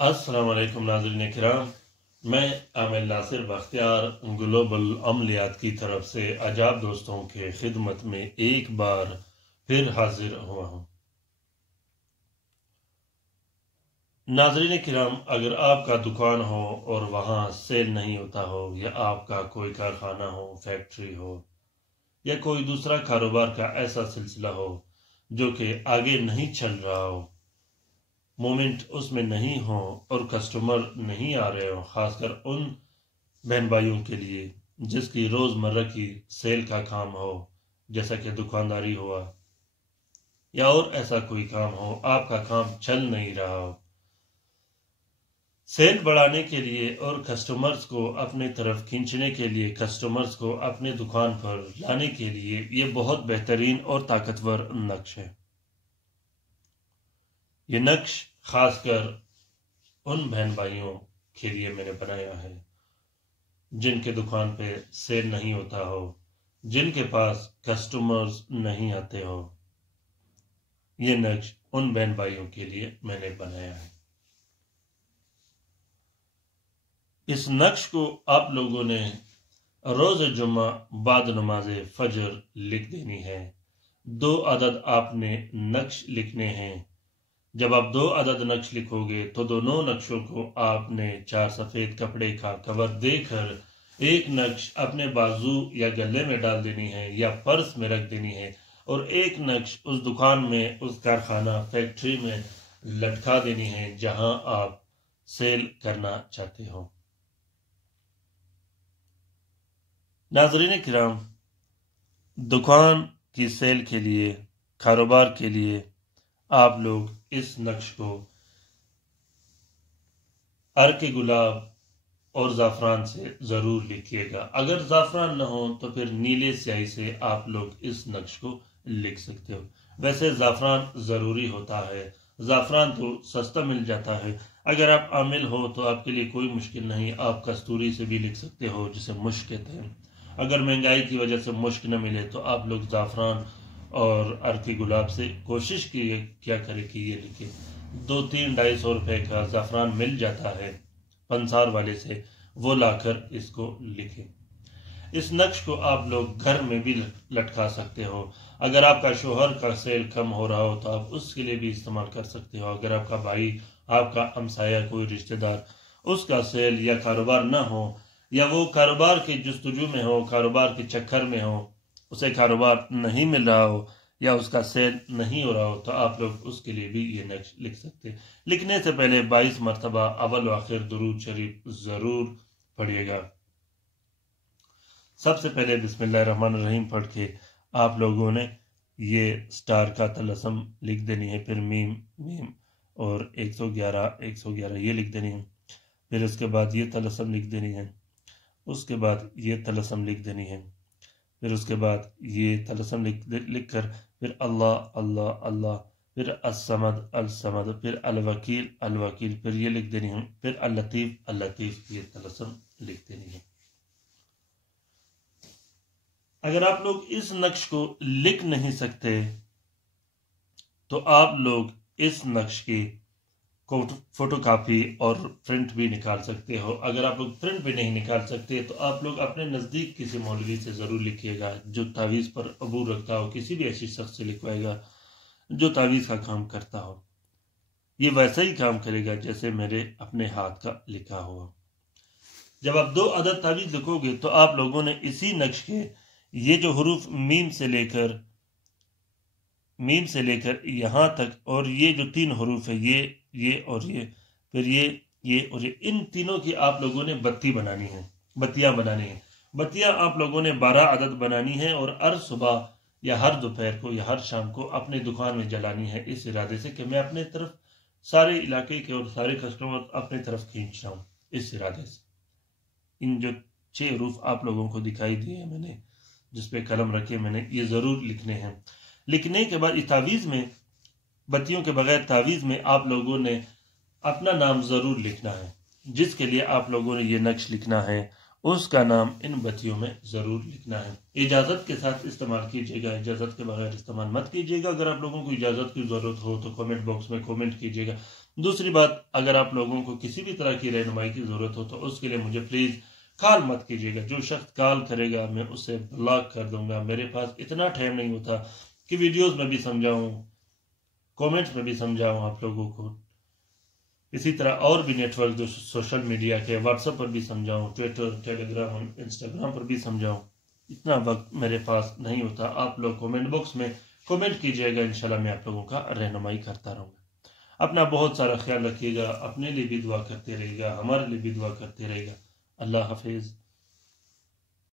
अस्सलाम वालेकुम नाज़रीन किराम, मैं आमिर नासिर बख्तियार ग्लोबल अमलियात की तरफ से आज आप दोस्तों के खिदमत में एक बार फिर हाजिर हुआ हूँ। नाज़रीन किराम, अगर आपका दुकान हो और वहाँ सेल नहीं होता हो, या आपका कोई कारखाना हो, फैक्ट्री हो, या कोई दूसरा कारोबार का ऐसा सिलसिला हो जो कि आगे नहीं चल रहा हो, मोमेंट उसमें नहीं हो और कस्टमर नहीं आ रहे हो, खासकर उन बहन भाइयों के लिए जिसकी रोजमर्रा की सेल का काम हो, जैसा कि दुकानदारी हुआ या और ऐसा कोई काम हो, आपका काम चल नहीं रहा हो। सेल बढ़ाने के लिए और कस्टमर्स को अपने तरफ खींचने के लिए, कस्टमर्स को अपने दुकान पर लाने के लिए ये बहुत बेहतरीन और ताकतवर नक्श है। ये नक्श खासकर उन बहन भाइयों के लिए मैंने बनाया है जिनके दुकान पे सेल नहीं होता हो, जिनके पास कस्टमर्स नहीं आते हो। ये नक्श उन बहन भाइयों के लिए मैंने बनाया है। इस नक्श को आप लोगों ने रोज जुम्मा बाद नमाज फजर लिख देनी है। 2 अदद आपने नक्श लिखने हैं। जब आप 2 अदद नक्श लिखोगे तो दोनों नक्शों को आपने 4 सफेद कपड़े का कवर देकर एक नक्श अपने बाजू या गले में डाल देनी है या पर्स में रख देनी है, और एक नक्श उस दुकान में, उस कारखाना फैक्ट्री में लटका देनी है जहां आप सेल करना चाहते हो। नाज़रीन किराम, दुकान की सेल के लिए, कारोबार के लिए आप लोग इस नक्श को अर्क गुलाब और ज़ाफ़रान से ज़रूर लिखिएगा। अगर ज़ाफ़रान न हो तो फिर नीले स्याही से आप लोग इस नक्श को लिख सकते हो। वैसे ज़ाफ़रान ज़रूरी होता है, ज़ाफ़रान तो सस्ता मिल जाता है। अगर आप आमिल हो तो आपके लिए कोई मुश्किल नहीं, आप कस्तूरी से भी लिख सकते हो, जिसे मुश्क कहते हैं। अगर महंगाई की वजह से मुश्क न मिले तो आप लोग ज़ाफ़रान और अर्की गुलाब से कोशिश क्या करें कि ये लिखे। 200-250 रुपए का ज़ाफ़रान मिल जाता है पंसार वाले से, वो लाकर इसको लिखें। इस नक्श को आप लोग घर में भी लटका सकते हो। अगर आपका शोहर का सेल कम हो रहा हो तो आप उसके लिए भी इस्तेमाल कर सकते हो। अगर आपका भाई, आपका हमसाया, कोई रिश्तेदार, उसका सेल या कारोबार ना हो, या वो कारोबार के जस्तजू में हो, कारोबार के चक्कर में हो, उसे कारोबार नहीं मिल रहा हो या उसका सेल नहीं हो रहा हो, तो आप लोग उसके लिए भी ये नक्श लिख सकते हैं। लिखने से पहले 22 मरतबा अव्वल व आखिर दुरूद शरीफ जरूर पढ़िएगा। सबसे पहले बिस्मिल्लाहिर्रहमानिर्रहीम पढ़ के आप लोगों ने ये स्टार का तलसम लिख देनी है, फिर मीम मीम और 111 ये लिख देनी है। फिर उसके बाद ये तलसम लिख देनी है, उसके बाद ये तलसम लिख देनी है, फिर उसके बाद ये तलसम लिख कर फिर अल्लाह अल्लाह अल्लाह, फिर अस्समद अलसमद, फिर अलवकील अलवकील, फिर ये लिख देनी है, फिर अल्लतीफ अल्लतीफ, ये तलसम लिख देनी है। अगर आप लोग इस नक्श को लिख नहीं सकते तो आप लोग इस नक्श की फोटोकॉपी और प्रिंट भी निकाल सकते हो। अगर आप लोग प्रिंट भी नहीं निकाल सकते तो आप लोग अपने नज़दीक किसी मौलवी से ज़रूर लिखिएगा जो तावीज़ पर अबूर रखता हो। किसी भी ऐसी शख्स से लिखवाएगा जो तावीज़ का काम करता हो। ये वैसा ही काम करेगा जैसे मेरे अपने हाथ का लिखा हुआ। जब आप 2 अदद तावीज़ लिखोगे तो आप लोगों ने इसी नक्श के ये जो हरूफ मीम से लेकर यहाँ तक, और ये जो 3 हरूफ है, ये और ये, फिर ये और ये, इन तीनों की आप लोगों ने बत्ती बनानी है, बत्तियां बनानी है। बत्तियां आप लोगों ने 12 अदद बनानी है और हर सुबह या हर दोपहर को या हर शाम को अपने दुकान में जलानी है, इस इरादे से कि मैं अपने तरफ सारे इलाके के और सारे कस्टमर अपने तरफ खींच रहा हूँ, इस इरादे से। इन जो 6 हरूफ आप लोगों को दिखाई दिए मैंने, जिसपे कलम रखे मैंने, ये जरूर लिखने हैं। लिखने के बाद इस तावीज़ में, बत्तियों के बगैर तावीज़ में आप लोगों ने अपना नाम जरूर लिखना है, जिसके लिए आप लोगों ने ये नक्श लिखना है, اس کا نام ان بتیوں میں ضرور لکھنا ہے۔ اجازت کے ساتھ استعمال کیجیے گا، اجازت کے بغیر استعمال مت کیجیے گا۔ اگر آپ لوگوں کو اجازت کی ضرورت ہو تو کامنٹ باکس میں کامنٹ کیجیے گا۔ دوسری بات، اگر آپ لوگوں کو کسی بھی طرح کی رہنمائی کی ضرورت ہو تو اس کے لیے مجھے پلیز کال مت کیجیے گا۔ جو شخص کال کرے گا میں اسے بلاک کر دوں گا۔ میرے پاس اتنا ٹائم نہیں ہوتا کہ ویڈیوز میں بھی سمجھاؤں، کومنٹس میں بھی سمجھاؤں آپ لوگوں کو، اسی طرح اور بھی نیٹ ورک جو سوشل میڈیا کے واٹس ایپ پر بھی سمجھاؤں، ٹویٹر، ٹیلی گرام، انسٹاگرام پر بھی سمجھاؤں۔ اتنا وقت میرے پاس نہیں ہوتا۔ آپ لوگ کومنٹ باکس میں کومنٹ کیجیے گا، انشاءاللہ میں آپ لوگوں کا رہنمائی کرتا رہوں گا۔ اپنا بہت سارا خیال رکھیے گا، اپنے لیے بھی دعا کرتے رہیے گا، ہمارے لیے بھی دعا کرتے رہیے گا۔ اللہ حافظ۔